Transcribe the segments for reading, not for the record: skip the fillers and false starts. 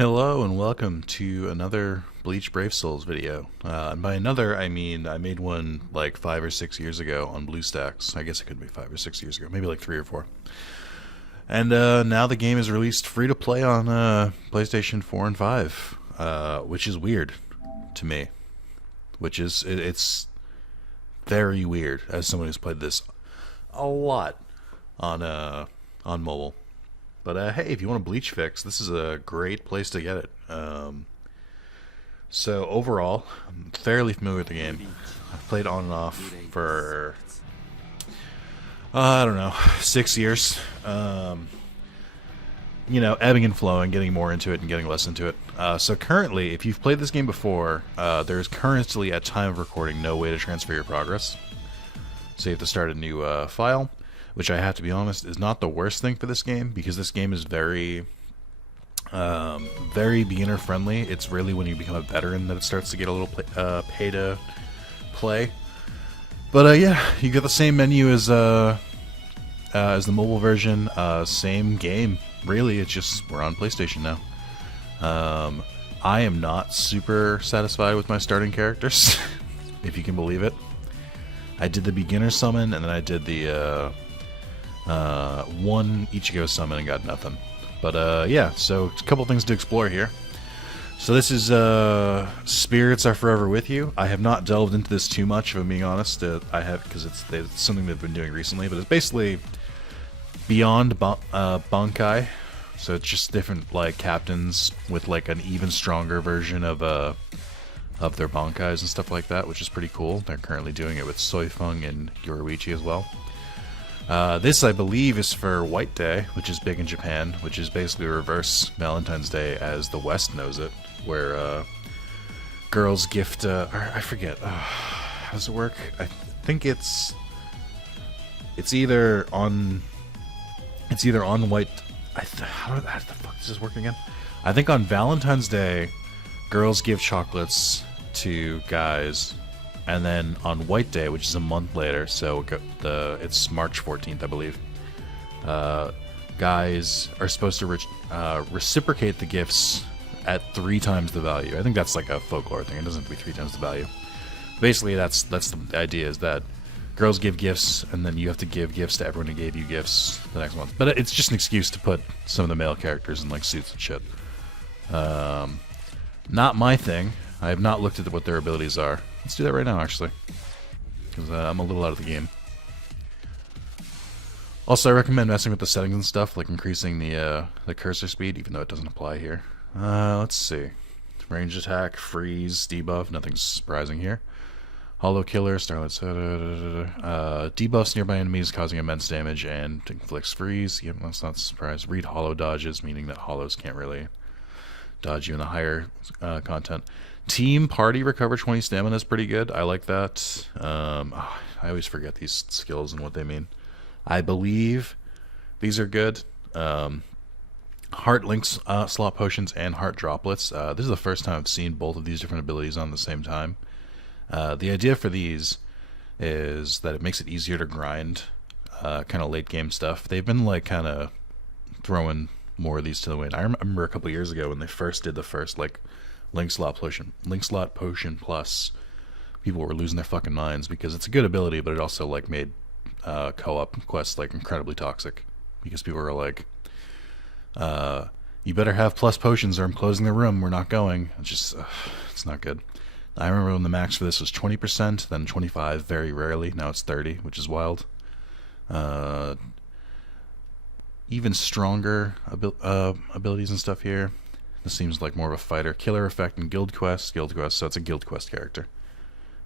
Hello and welcome to another Bleach Brave Souls video. And by another, I mean I made one like 5 or 6 years ago on BlueStacks. I guess it could be 5 or 6 years ago, maybe like 3 or 4. And now the game is released free to play on PlayStation 4 and 5, which is weird to me. It's very weird as someone who's played this a lot on mobile. But hey, if you want a Bleach fix, this is a great place to get it. So overall, I'm fairly familiar with the game. I've played on and off for I don't know, 6 years. Ebbing and flowing, getting more into it and getting less into it. So currently, if you've played this game before, there's currently, at time of recording, no way to transfer your progress. So you have to start a new file, which I have to be honest is not the worst thing for this game, because this game is very beginner friendly. It's really when you become a veteran that it starts to get a little pay to play. But yeah, you get the same menu as the mobile version. Same game, really. It's just we're on PlayStation now. I am not super satisfied with my starting characters, if you can believe it. I did the beginner summon, and then I did the one Ichigo summon and got nothing. But yeah, so a couple things to explore here. So this is Spirits Are Forever With You. I have not delved into this too much, if I'm being honest. I have, because it's something they've been doing recently, but it's basically beyond Bankai. So it's just different like captains with like an even stronger version of their Bankais and stuff like that, which is pretty cool. They're currently doing it with Soifeng and Yoruichi as well. This, I believe, is for White Day, which is big in Japan, which is basically reverse Valentine's Day as the West knows it, where girls gift, I forget, how does it work? I think it's either on White, how the fuck does this work again? I think on Valentine's Day, girls give chocolates to guys. And then on White Day, which is a month later, so it's March 14th, I believe, guys are supposed to reciprocate the gifts at 3 times the value. I think that's like a folklore thing. It doesn't have to be 3 times the value. Basically, that's the idea, is that girls give gifts, and then you have to give gifts to everyone who gave you gifts the next month. But it's just an excuse to put some of the male characters in like suits and shit. Not my thing. I have not looked at what their abilities are. Let's do that right now, actually, because I'm a little out of the game. Also, I recommend messing with the settings and stuff, like increasing the cursor speed, even though it doesn't apply here. Let's see. Range attack, freeze, debuff, nothing surprising here. Hollow Killer, Starlight, debuffs nearby enemies causing immense damage and inflicts freeze. Yep, that's not a surprise. Read hollow dodges, meaning that hollows can't really dodge you in the higher content. Team Party recover 20 stamina is pretty good. I like that. I always forget these skills and what they mean. I believe these are good. Heart links slot potions and heart droplets. This is the first time I've seen both of these different abilities on the same time. The idea for these is that it makes it easier to grind kind of late game stuff. They've been like kind of throwing more of these to the wind. I remember a couple years ago when they first did the first like Link Slot Potion Plus, people were losing their fucking minds because it's a good ability, but it also like made co-op quests like incredibly toxic, because people were like, you better have plus potions or I'm closing the room, we're not going. It's just it's not good. I remember when the max for this was 20%, then 25 very rarely, now it's 30, which is wild. Even stronger abilities and stuff here. This seems like more of a fighter. Killer effect and guild quest, so it's a guild quest character.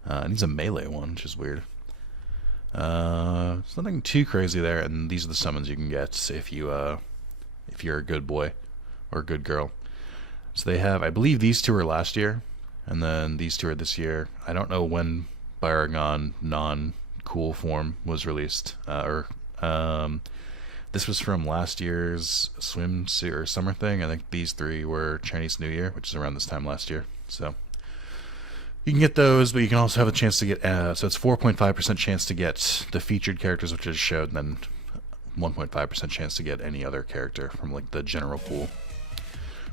And he's a melee one, which is weird. There's nothing too crazy there, and these are the summons you can get if you're a good boy or a good girl. So they have, I believe these 2 are last year, and then these 2 are this year. I don't know when Baragon non-cool form was released, this was from last year's swimsuit or summer thing. I think these 3 were Chinese New Year, which is around this time last year. So you can get those, but you can also have a chance to get, so it's 4.5% chance to get the featured characters, which I just showed, and then 1.5% chance to get any other character from like the general pool.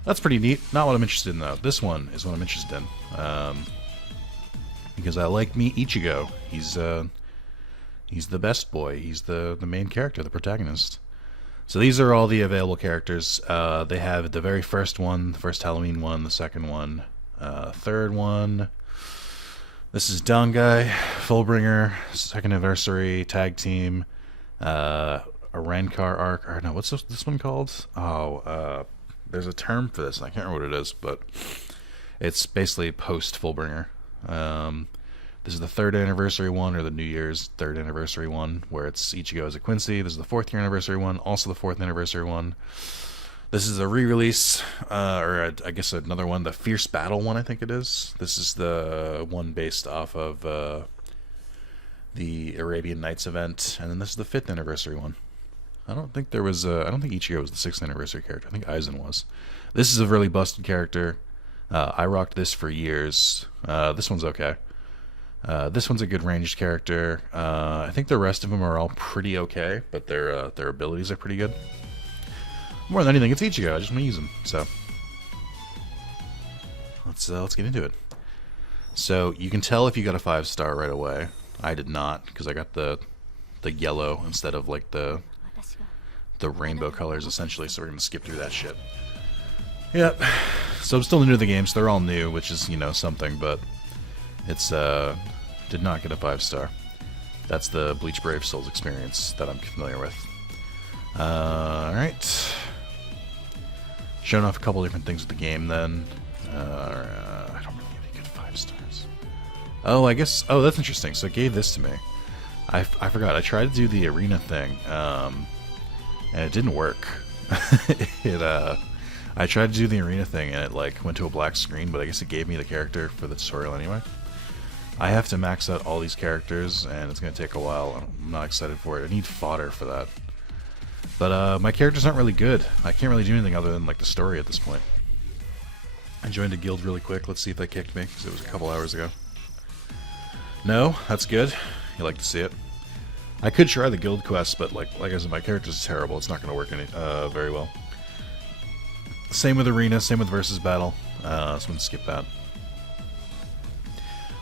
That's pretty neat. Not what I'm interested in, though. This one is what I'm interested in. Because I like me Ichigo. He's the best boy. He's the main character, the protagonist. So these are all the available characters. They have the very first one, the first Halloween one, the second one, third one. This is Dangai, Fullbringer, second anniversary, tag team, a Rankar arc. Or no, what's this one called? Oh, there's a term for this, and I can't remember what it is, but it's basically post Fullbringer. This is the third anniversary one, or the New Year's third anniversary one, where it's Ichigo as a Quincy. This is the 4th year anniversary one, also the 4th anniversary one. This is a re-release, or I guess another one, the Fierce Battle one, I think it is. This is the one based off of the Arabian Nights event, and then this is the 5th anniversary one. I don't think there was. I don't think Ichigo was the 6th anniversary character. I think Aizen was. This is a really busted character. I rocked this for years. This one's okay. This one's a good ranged character. I think the rest of them are all pretty okay, but their abilities are pretty good. More than anything, it's Ichigo. I just want to use him. So let's get into it. So you can tell if you got a 5-star right away. I did not, because I got the yellow instead of like the rainbow colors essentially. So we're gonna skip through that shit. Yep. So I'm still new to the game, so they're all new, which is, you know, something, but it's did not get a 5-star. That's the Bleach Brave Souls experience that I'm familiar with. Alright. Showing off a couple different things with the game then. I don't really have any good 5-stars. Oh, I guess, oh, that's interesting. So it gave this to me. I forgot. I tried to do the arena thing, and it didn't work. I tried to do the arena thing and it like went to a black screen, but I guess it gave me the character for the tutorial anyway. I have to max out all these characters and it's going to take a while. I'm not excited for it. I need fodder for that. But my characters aren't really good. I can't really do anything other than like the story at this point. I joined a guild really quick. Let's see if they kicked me, because it was a couple hours ago. No, that's good. You like to see it. I could try the guild quest, but like I said, my character's terrible. It's not going to work very well. Same with arena, same with versus battle. So I'm going to skip that.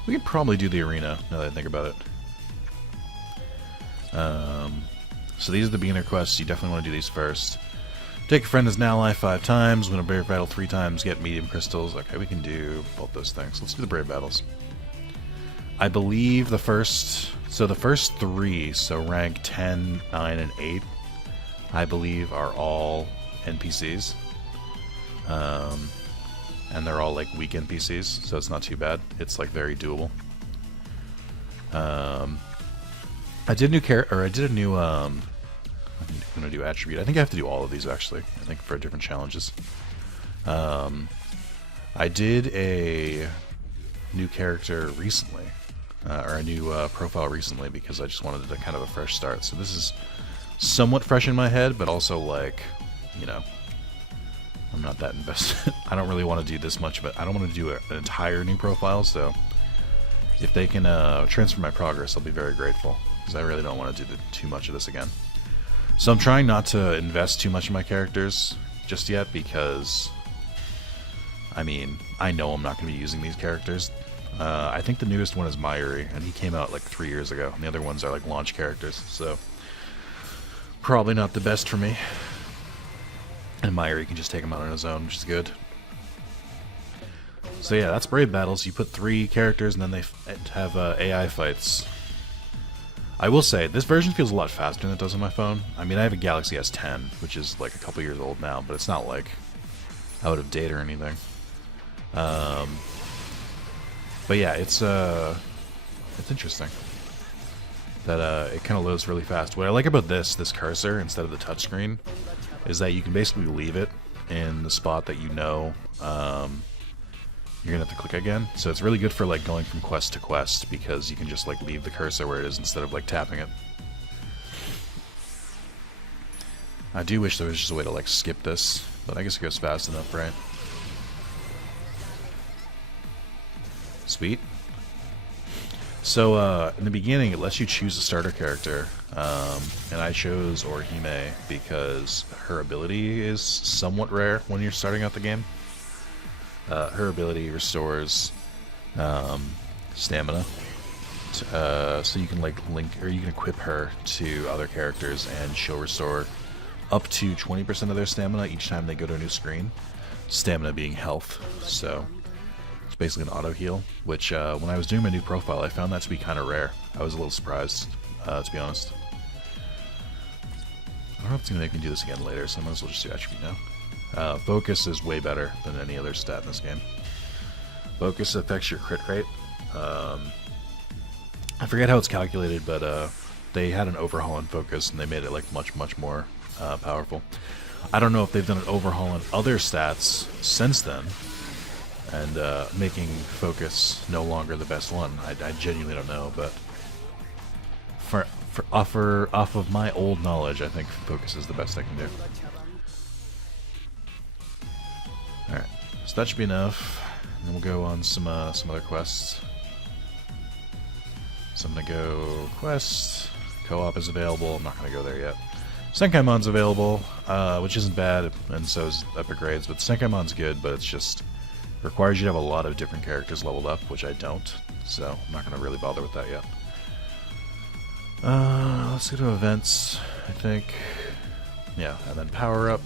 We could probably do the arena, now that I think about it. So these are the beginner quests. You definitely want to do these first. Take a friend as an ally 5 times, win a brave battle 3 times, get medium crystals. Okay, we can do both those things. Let's do the brave battles. I believe the first 3, so rank 10, 9, and 8, I believe are all NPCs. And they're all like weak NPCs, so it's not too bad. It's like very doable. I did a new I'm gonna do attribute. I think I have to do all of these actually. I think for different challenges. I did a new character recently, or a new profile recently, because I just wanted kind of a fresh start. So this is somewhat fresh in my head, but also like, you know, I'm not that invested. I don't really want to do this much, but I don't want to do an entire new profile. So if they can transfer my progress, I'll be very grateful, because I really don't want to do too much of this again. So I'm trying not to invest too much in my characters just yet, because I mean, I know I'm not going to be using these characters. I think the newest one is Mayuri, and he came out like 3 years ago, and the other ones are like launch characters, so probably not the best for me. And Mayuri can just take him out on his own, which is good. So yeah, that's Brave Battles. You put 3 characters, and then they have AI fights. I will say, this version feels a lot faster than it does on my phone. I mean, I have a Galaxy S10, which is like a couple years old now, but it's not like out of date or anything. But yeah, it's interesting that it kind of loads really fast. What I like about this cursor instead of the touchscreen is that you can basically leave it in the spot that you know you're gonna have to click again. So it's really good for like going from quest to quest, because you can just like leave the cursor where it is instead of like tapping it. I do wish there was just a way to like skip this, but I guess it goes fast enough, right? Sweet. So in the beginning, it lets you choose a starter character, and I chose Orihime because her ability is somewhat rare when you're starting out the game. Her ability restores stamina, so you can like link, or you can equip her to other characters, and she'll restore up to 20% of their stamina each time they go to a new screen. Stamina being health, so it's basically an auto heal. Which when I was doing my new profile, I found that to be kind of rare. I was a little surprised, to be honest. I don't know if it's gonna make me do this again later, so I might as well just do attribute now. Focus is way better than any other stat in this game. Focus affects your crit rate. I forget how it's calculated, but they had an overhaul in focus, and they made it like much more powerful. I don't know if they've done an overhaul on other stats since then, and making focus no longer the best one. I genuinely don't know, but off of my old knowledge, I think focus is the best I can do. Alright, so that should be enough. And then we'll go on some other quests. So I'm gonna go quest. Co-op is available. I'm not gonna go there yet. Senkaimon's available, which isn't bad, and so is Epic Raids. But Senkaimon's good, but it's just requires you to have a lot of different characters leveled up, which I don't. So I'm not gonna really bother with that yet. Let's go to events, I think. Yeah, and then power up.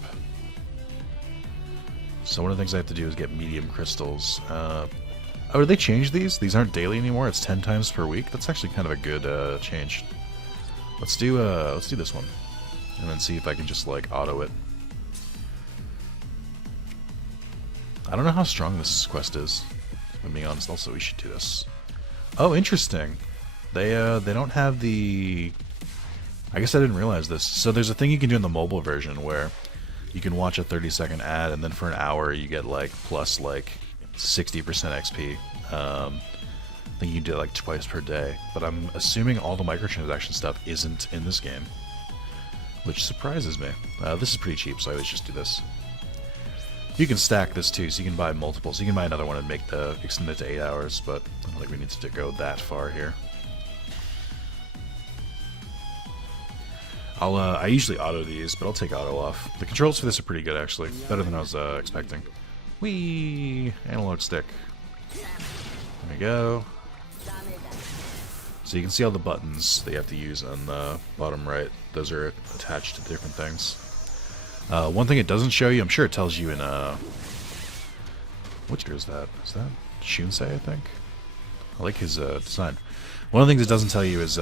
So one of the things I have to do is get medium crystals. Oh, did they change these? These aren't daily anymore. It's 10 times per week. That's actually kind of a good change. Let's do this one, and then see if I can just like auto it. I don't know how strong this quest is, if I'm being honest. Also, we should do this. Oh, interesting. They don't have the... I guess I didn't realize this. So there's a thing you can do in the mobile version where you can watch a 30-second ad, and then for an hour you get like plus like 60% XP. I think you do it like twice per day. But I'm assuming all the microtransaction stuff isn't in this game, which surprises me. This is pretty cheap, so I always just do this. You can stack this too, so you can buy multiples. You can buy another one and extend it to 8 hours, but I don't think we need to go that far here. I usually auto these, but I'll take auto off. The controls for this are pretty good, actually. Better than I was expecting. Whee! Analog stick. There we go. So you can see all the buttons that you have to use on the bottom right. Those are attached to different things. One thing it doesn't show you, I'm sure it tells you in which year is that? Is that Shunsei, I think? I like his design. One of the things it doesn't tell you is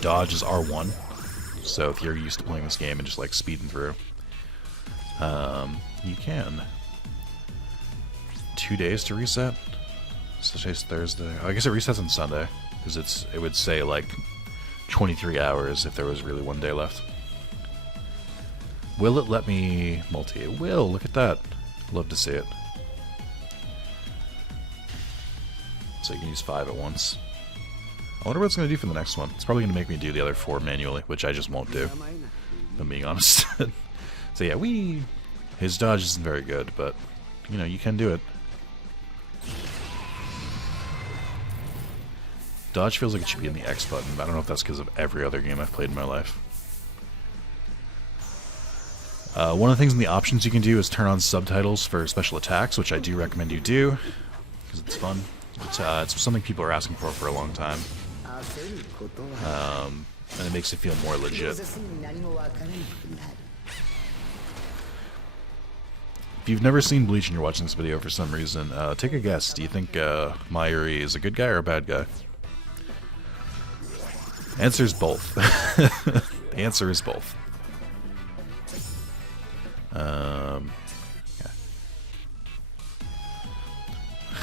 dodge is R1. So if you're used to playing this game and just like speeding through, you can. 2 days to reset. So today's Thursday. I guess it resets on Sunday, because it would say like 23 hours if there was really 1 day left. Will it let me multi? It will. Look at that. Love to see it. So you can use 5 at once. I wonder what it's going to do for the next one. It's probably going to make me do the other 4 manually, which I just won't do, if I'm being honest. So yeah, his dodge isn't very good, but you know, you can do it. Dodge feels like it should be in the X button, but I don't know if that's because of every other game I've played in my life. One of the things in the options you can do is turn on subtitles for special attacks, which I do recommend you do, because it's fun. It's something people are asking for a long time. And it makes it feel more legit. If you've never seen Bleach and you're watching this video for some reason, take a guess. Do you think Mayuri is a good guy or a bad guy? Answer's both. The answer is both. Yeah.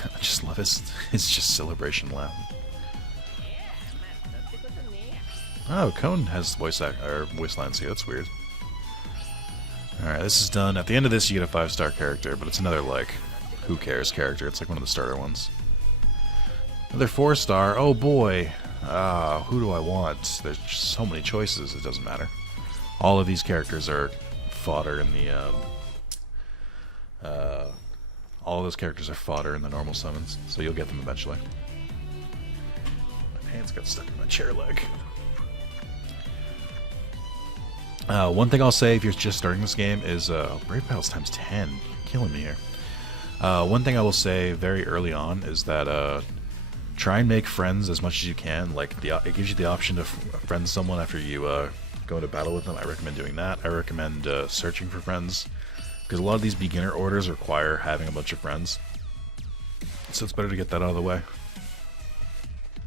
I just love it's just celebration laugh. Oh, Cone has voice lines here. That's weird. Alright, this is done. At the end of this, you get a 5-star character, but it's another, like, who cares character. It's like one of the starter ones. Another 4-star. Oh boy. Who do I want? There's just so many choices, it doesn't matter. All of these characters are fodder in the, all of those characters are fodder in the normal summons, so you'll get them eventually. Pants got stuck in my chair leg. One thing I'll say if you're just starting this game is Brave Battles times 10. You're killing me here. One thing I will say very early on is that try and make friends as much as you can. Like it gives you the option to friend someone after you go into battle with them. I recommend doing that. I recommend searching for friends because a lot of these beginner orders require having a bunch of friends. So it's better to get that out of the way.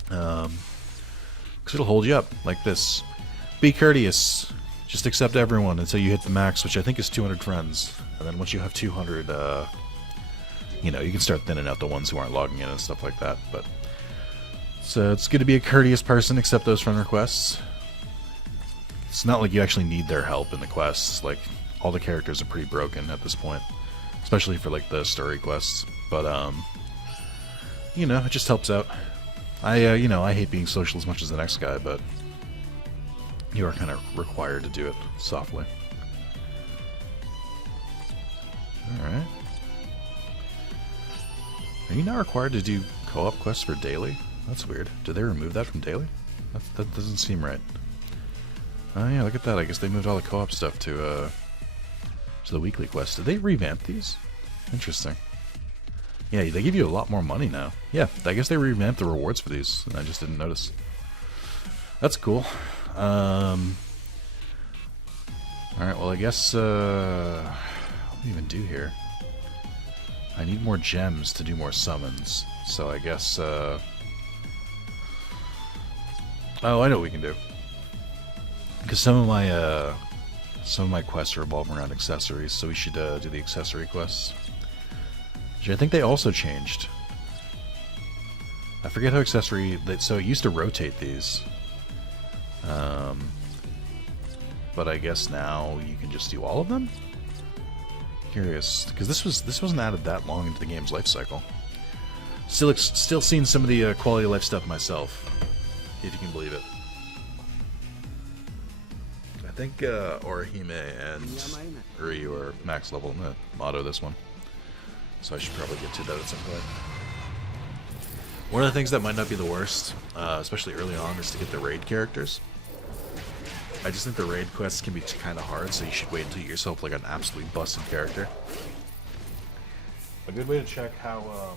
Because it'll hold you up like this. Be courteous. Just accept everyone until you hit the max, which I think is 200 friends. And then once you have 200, you know, you can start thinning out the ones who aren't logging in and stuff like that. But so it's good to be a courteous person, accept those friend requests. It's not like you actually need their help in the quests. Like, all the characters are pretty broken at this point. Especially for, like, the story quests. But, you know, it just helps out. You know, I hate being social as much as the next guy, but you are kind of required to do it softly. Alright. Are you not required to do co-op quests for daily? That's weird. Did they remove that from daily? That doesn't seem right. Oh yeah, look at that. I guess they moved all the co-op stuff to the weekly quest. Did they revamp these? Interesting. Yeah, they give you a lot more money now. Yeah, I guess they revamped the rewards for these, and I just didn't notice. That's cool. Alright, well I guess, what do we even do here? I need more gems to do more summons, so I guess, oh, I know what we can do. Because some of my quests are revolving around accessories, so we should do the accessory quests. Which I think they also changed. I forget how accessory, so it used to rotate these. But I guess now you can just do all of them? Curious, because this wasn't added that long into the game's life cycle. Still seeing some of the quality of life stuff myself, if you can believe it. I think Orihime and Ryu are max level. I'm gonna motto this one, so I should probably get to that at some point. One of the things that might not be the worst, especially early on, is to get the raid characters. I just think the raid quests can be kind of hard, so you should wait until you get yourself like an absolutely busted character. A good way to check how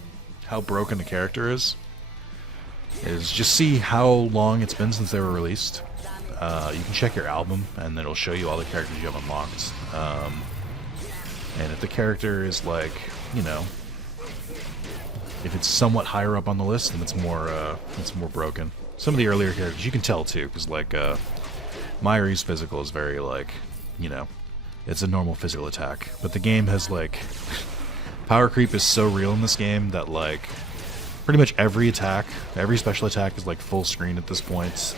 broken the character is just see how long it's been since they were released. You can check your album, and it'll show you all the characters you have unlocked. And if the character is like, you know, if it's somewhat higher up on the list, then it's more broken. Some of the earlier characters you can tell too, because like Myri's physical is very like, you know, it's a normal physical attack. But the game has like power creep is so real in this game that like pretty much every attack, every special attack is like full screen at this point.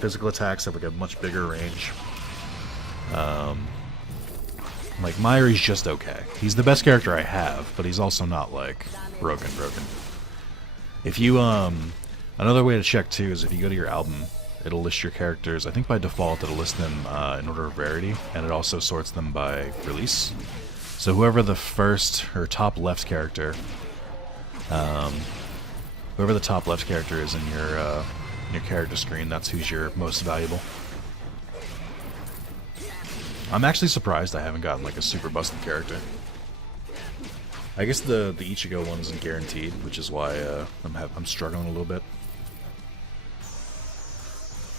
Physical attacks have like a much bigger range. Like Myri's just okay. He's the best character I have, but he's also not like broken. If you another way to check too is if you go to your album, it'll list your characters. I think by default it'll list them in order of rarity, and it also sorts them by release. So whoever the first or top left character, whoever the top left character is in your character screen, that's who's your most valuable. I'm actually surprised I haven't gotten like a super busted character. I guess the Ichigo one isn't guaranteed, which is why I'm struggling a little bit.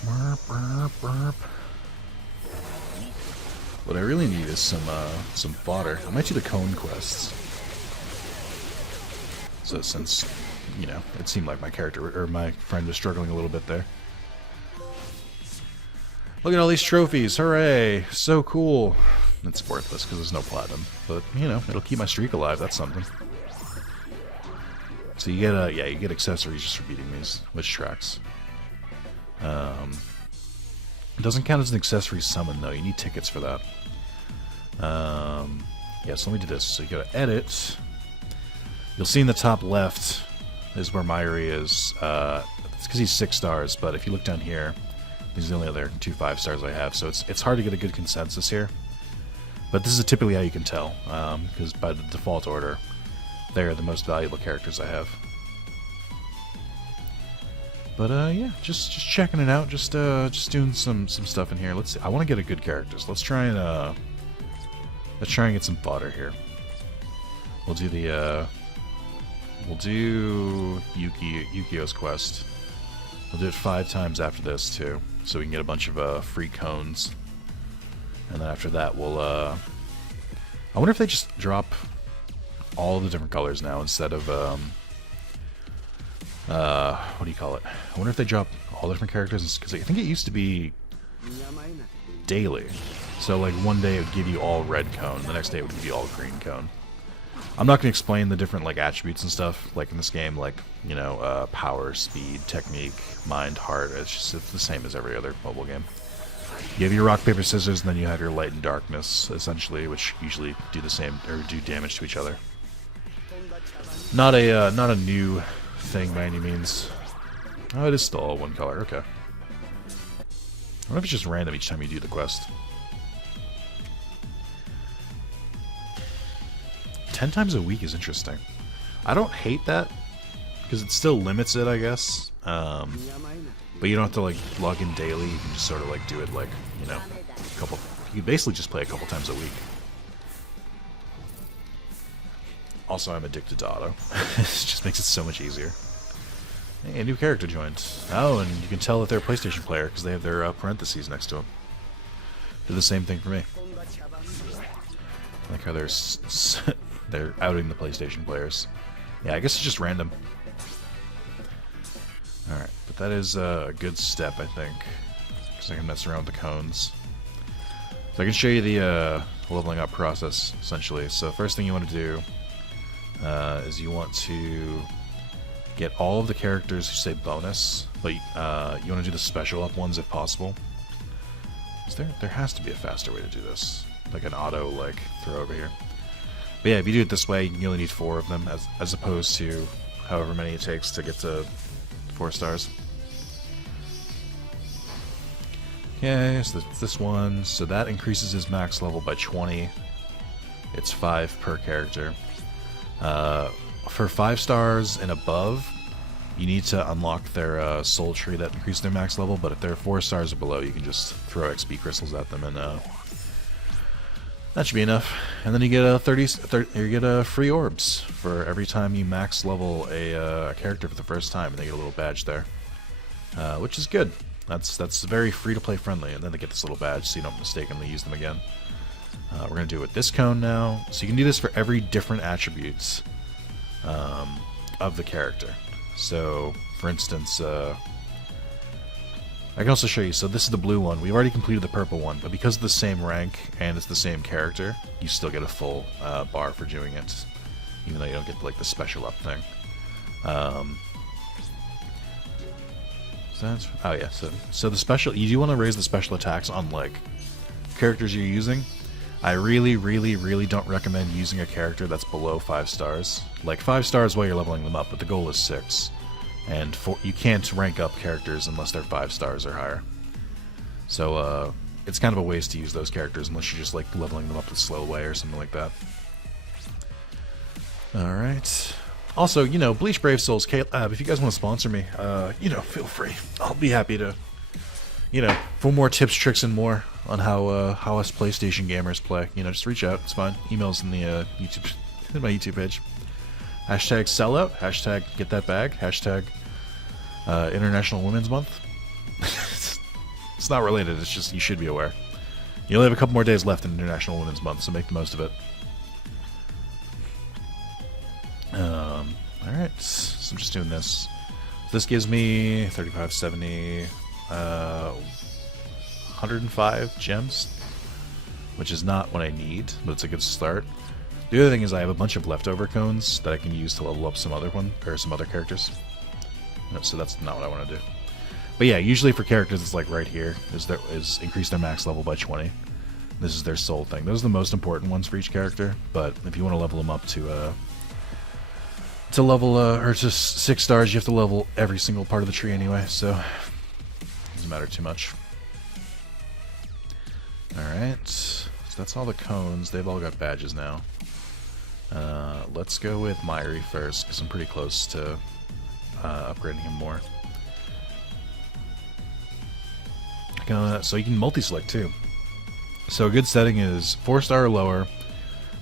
Burp, burp, burp. What I really need is some fodder. I might do the cone quests. So since, you know, it seemed like my character or my friend was struggling a little bit there. Look at all these trophies! Hooray! So cool! It's worthless because there's no platinum, but you know, it'll keep my streak alive. That's something. So you get you get accessories just for beating these, which tracks. It doesn't count as an accessory summon though. You need tickets for that. Yeah, so let me do this. So you gotta edit. You'll see in the top left is where Myri is. It's because he's 6 stars, but if you look down here, these are the only other 2 5-stars I have, so it's hard to get a good consensus here. But this is typically how you can tell, because by the default order, they are the most valuable characters I have. But yeah, just checking it out, just doing some stuff in here. Let's see. I want to get a good characters. Let's try and get some fodder here. We'll do the we'll do Yukio's quest. We'll do it 5 times after this too, so we can get a bunch of free cones. And then after that, we'll I wonder if they just drop all the different colors now instead of what do you call it? I wonder if they drop all the different characters, because I think it used to be daily. So like one day it would give you all red cone, the next day it would give you all green cone. I'm not going to explain the different like attributes and stuff like in this game, like, you know, power, speed, technique, mind, heart. It's the same as every other mobile game. You have your rock, paper, scissors, and then you have your light and darkness, essentially, which usually do the same or do damage to each other. Not a new thing by any means. Oh, it is still all one color. Okay. I wonder if it's just random each time you do the quest. 10 times a week is interesting. I don't hate that, because it still limits it, I guess. But you don't have to like log in daily. You can just sort of like do it like, you know, a couple. You can basically just play a couple times a week. Also, I'm addicted to auto. It just makes it so much easier. Hey, a new character joined. Oh, and you can tell that they're a PlayStation player because they have their parentheses next to them. Did the same thing for me. I like how they're outing the PlayStation players. Yeah, I guess it's just random. Alright, but that is a good step, I think. Because I can mess around with the cones. So I can show you the leveling up process, essentially. So first thing you want to do is you want to get all of the characters who say bonus, but you want to do the special up ones if possible. There has to be a faster way to do this. Like an auto, like, throw over here. But yeah, if you do it this way, you only need 4 of them, as opposed to however many it takes to get to 4 stars. Okay, so that's this one. So that increases his max level by 20. It's 5 per character. For 5 stars and above, you need to unlock their soul tree that increases their max level, but if they're 4 stars or below, you can just throw XP crystals at them, and that should be enough. And then you get free orbs for every time you max level a character for the first time, and they get a little badge there, which is good. That's very free-to-play friendly, and then they get this little badge so you don't mistakenly use them again. We're going to do it with this cone now. So you can do this for every different attributes of the character. So, for instance, I can also show you. So this is the blue one. We've already completed the purple one, but because of the same rank and it's the same character, you still get a full bar for doing it, even though you don't get like the special up thing. Oh yeah, so the special, you do want to raise the special attacks on like characters you're using. I really don't recommend using a character that's below 5 stars. Like 5 stars while you're leveling them up, but the goal is 6. And you can't rank up characters unless they're 5 stars or higher. So it's kind of a waste to use those characters unless you're just like leveling them up the slow way or something like that. Alright. Also, you know, Bleach Brave Souls, if you guys want to sponsor me, you know, feel free. I'll be happy to, you know, for more tips, tricks, and more on how us PlayStation gamers play. You know, just reach out. It's fine. Email's in the YouTube, in my YouTube page. Hashtag sellout. Hashtag get that bag. Hashtag International Women's Month. It's not related. It's just you should be aware. You only have a couple more days left in International Women's Month, so make the most of it. Alright, so I'm just doing this. This gives me 35, 70, 105 gems, which is not what I need, but it's a good start. The other thing is I have a bunch of leftover cones that I can use to level up some other characters. No, so that's not what I want to do. But yeah, usually for characters it's like right here, is increase their max level by 20. This is their soul thing. Those are the most important ones for each character, but if you want to level them up to level or to 6 stars, you have to level every single part of the tree anyway, so it doesn't matter too much. Alright, so that's all the cones. They've all got badges now. Let's go with Myri first, because I'm pretty close to upgrading him more. so you can multi-select too. So a good setting is 4-star or lower.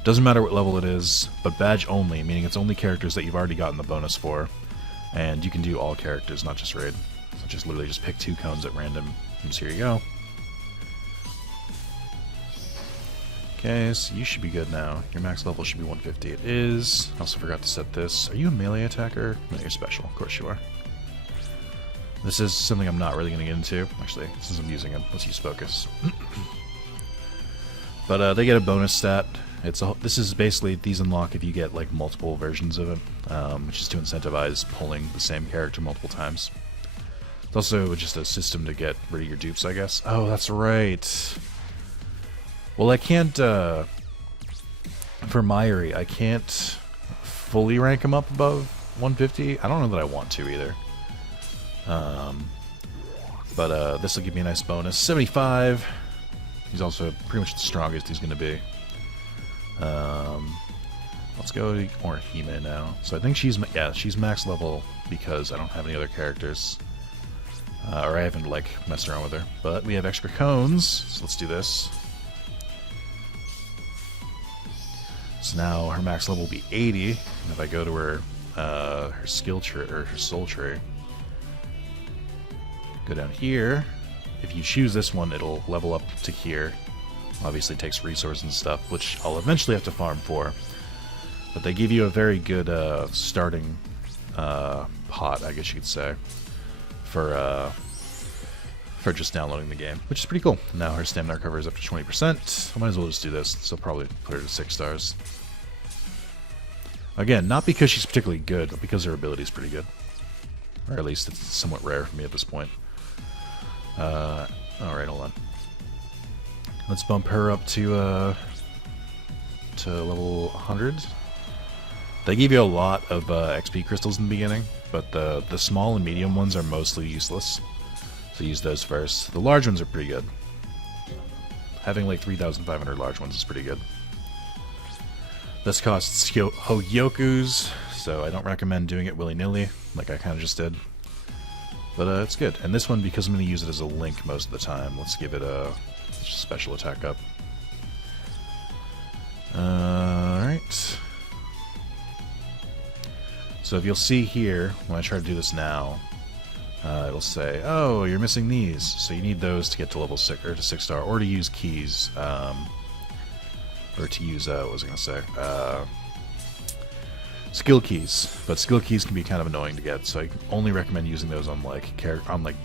Doesn't matter what level it is, but badge only, meaning it's only characters that you've already gotten the bonus for. And you can do all characters, not just raid. So just literally just pick 2 cones at random. And so here you go. Okay, so you should be good now. Your max level should be 150. It is. I also forgot to set this. Are you a melee attacker? No, you're special. Of course you are. This is something I'm not really going to get into. Actually, since I'm using it, let's use focus. But they get a bonus stat. This is basically, these unlock if you get like multiple versions of it, which is to incentivize pulling the same character multiple times. It's also just a system to get rid of your dupes, I guess. Oh, that's right. Well, I can't, for Myri, I can't fully rank him up above 150. I don't know that I want to either. But this will give me a nice bonus. 75. He's also pretty much the strongest he's going to be. Let's go to Orihime now. So I think she's max level because I don't have any other characters. Or I haven't, like, messed around with her. But we have extra cones, so let's do this. So now her max level will be 80. And if I go to her skill tree, or her soul tree, go down here. If you choose this one, it'll level up to here. Obviously it takes resources and stuff, which I'll eventually have to farm for. But they give you a very good starting pot, I guess you could say, for just downloading the game, which is pretty cool. Now her stamina recovery is up to 20%. I might as well just do this, so probably put her to 6 stars. Again, not because she's particularly good, but because her ability is pretty good. Or at least it's somewhat rare for me at this point. Alright, hold on. Let's bump her up to level 100. They give you a lot of XP crystals in the beginning, but the small and medium ones are mostly useless. So use those first. The large ones are pretty good. Having like 3,500 large ones is pretty good. This costs Hogyokus, so I don't recommend doing it willy-nilly, like I kind of just did. But it's good. And this one, because I'm going to use it as a link most of the time, let's give it a special attack up. Alright. So if you'll see here, when I try to do this now, it'll say, oh, you're missing these. So you need those to get to level 6, or to 6 star, or to use keys. Or to use, what was I going to say? Skill keys, but skill keys can be kind of annoying to get, so I only recommend using those on like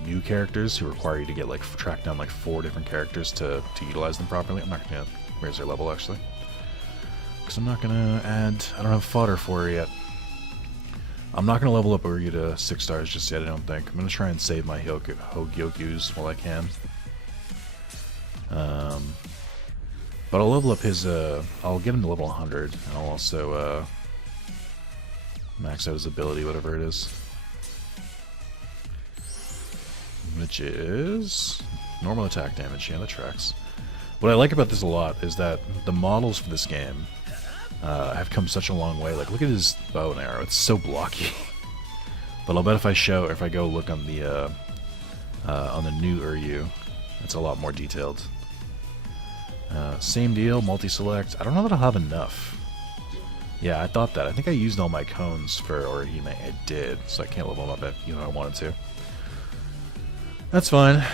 new characters who require you to get like track down like 4 different characters to utilize them properly. I'm not gonna raise their level actually, because I'm not gonna add. I don't have fodder for her yet. I'm not gonna level up Uryu to 6 stars just yet. I don't think. I'm gonna try and save my Hogyokus while I can. But I'll level up his. I'll get him to level 100, and I'll also max out his ability, whatever it is. Which is normal attack damage. Yeah, that tracks. What I like about this a lot is that the models for this game have come such a long way. Like, look at his bow and arrow. It's so blocky. But I'll bet if I go look on the new Uryu, it's a lot more detailed. Same deal, multi-select. I don't know that I'll have enough. Yeah, I thought that. I think I used all my cones for Orihime. I did, so I can't level them up if I wanted to. That's fine.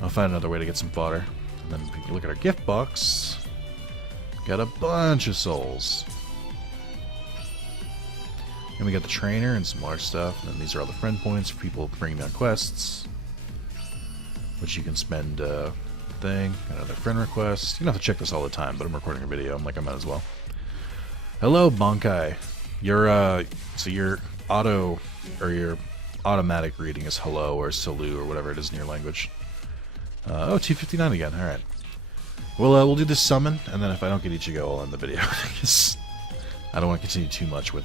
I'll find another way to get some fodder. And then we can look at our gift box. Got a bunch of souls. And we got the trainer and some large stuff. And then these are all the friend points for people bringing down quests, which you can spend thing. Another friend request. You don't have to check this all the time, but I'm recording a video. I'm like, I might as well. Hello, Bankai. So your your automatic reading is hello or salut or whatever it is in your language. Oh, 259 again. All right. Well, we'll do this summon, and then if I don't get Ichigo, I'll end the video. I don't want to continue too much with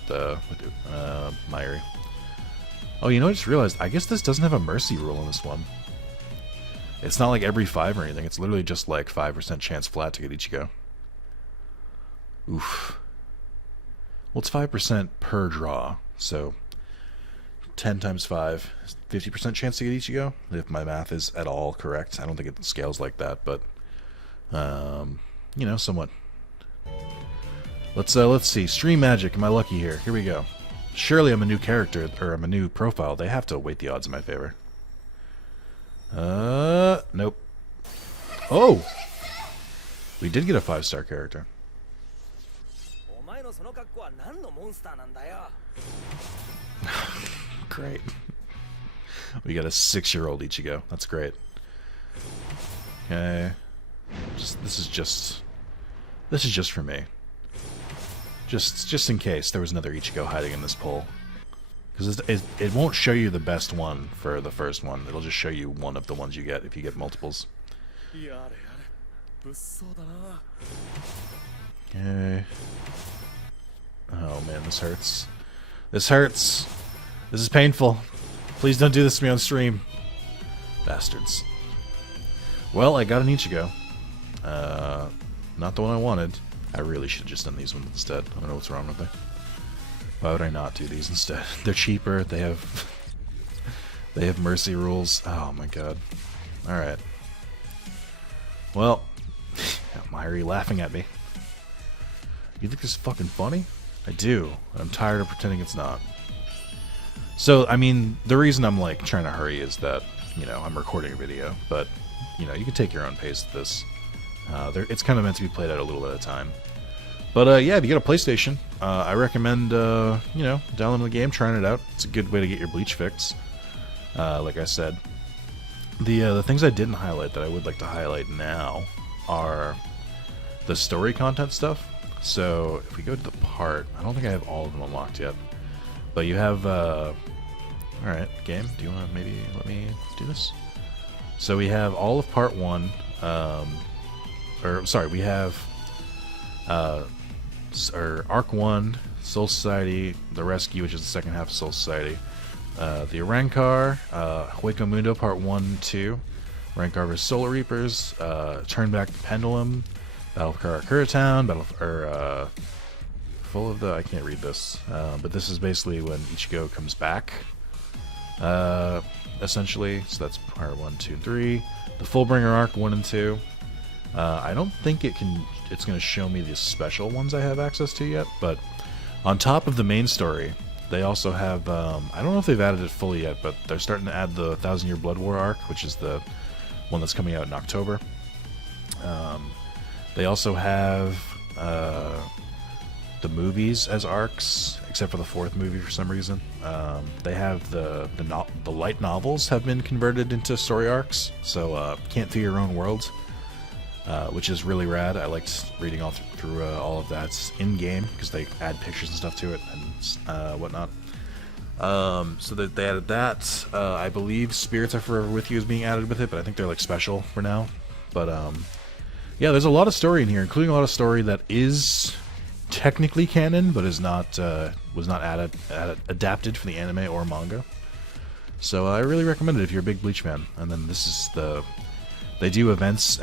Myri. Oh, you know, I just realized, I guess this doesn't have a mercy rule in this one. It's not like every 5 or anything. It's literally just like 5% chance flat to get Ichigo. Oof. Well, it's 5% per draw, so 10 times 5, 50% chance to get Ichigo, if my math is at all correct. I don't think it scales like that, but, you know, somewhat. Let's see. Stream magic. Am I lucky here? Here we go. Surely I'm a new character, or I'm a new profile. They have to weight the odds in my favor. Nope. Oh! We did get a 5-star character. Great. We got a 6-year-old Ichigo. That's great. Okay. This is just for me. Just in case there was another Ichigo hiding in this poll. Because it won't show you the best one for the first one. It'll just show you one of the ones you get if you get multiples. Okay. Oh man, this hurts. This hurts. This is painful. Please don't do this to me on stream. Bastards. Well, I got an Ichigo. Not the one I wanted. I really should have just done these ones instead. I don't know what's wrong with me. Why would I not do these instead? They're cheaper. They have mercy rules. Oh my god. Alright. Well, why are you laughing at me? You think this is fucking funny? I do. I'm tired of pretending it's not. So, I mean, the reason I'm like trying to hurry is that, you know, I'm recording a video, but, you know, you can take your own pace with this. It's kind of meant to be played out a little at a time. But, yeah, if you got a PlayStation, I recommend, you know, downloading the game, trying it out. It's a good way to get your Bleach fix, like I said. The things I didn't highlight that I would like to highlight now are the story content stuff. So, if we go to the part, I don't think I have all of them unlocked yet. But you have, alright, game, do you want to maybe let me do this? So we have all of part 1, we have, Arc 1, Soul Society, The Rescue, which is the second half of Soul Society, the Rancor, Hueco Mundo Part 1 and 2, Rancor vs. Solar Reapers, Turn Back the Pendulum, Battle for Karakura Town, full of the, I can't read this, but this is basically when Ichigo comes back, essentially, so that's part 1, 2, and 3, the Fullbringer Arc 1 and 2, I don't think it's going to show me the special ones I have access to yet, but on top of the main story, they also have, I don't know if they've added it fully yet, but they're starting to add the 1000 Year Blood War arc, which is the one that's coming out in October. They also have the movies as arcs, except for the 4th movie for some reason. They have the light novels have been converted into story arcs, so Can't Fear Your Own World, which is really rad. I liked reading all through all of that in game because they add pictures and stuff to it and whatnot. So that they added that. I believe Spirits Are Forever With You is being added with it, but I think they're like special for now. But yeah, there's a lot of story in here, including a lot of story that is technically canon, but is not was not adapted for the anime or manga. So I really recommend it if you're a big Bleach fan. And then this is they do events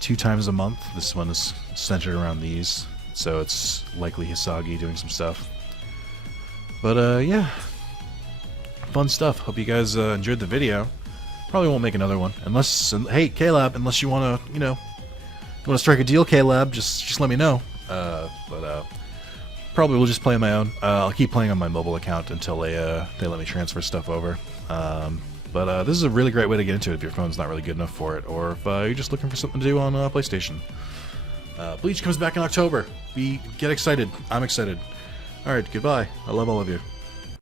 2 times a month. This one is centered around these, so it's likely Hisagi doing some stuff. But yeah, fun stuff. Hope you guys enjoyed the video. Probably won't make another one unless, hey K-Lab, unless you want to, you know, you want to strike a deal, K-Lab, just let me know. But probably will just play on my own. I'll keep playing on my mobile account until they let me transfer stuff over. But this is a really great way to get into it if your phone's not really good enough for it, or if you're just looking for something to do on PlayStation. Bleach comes back in October. Get excited. I'm excited. Alright, goodbye. I love all of you.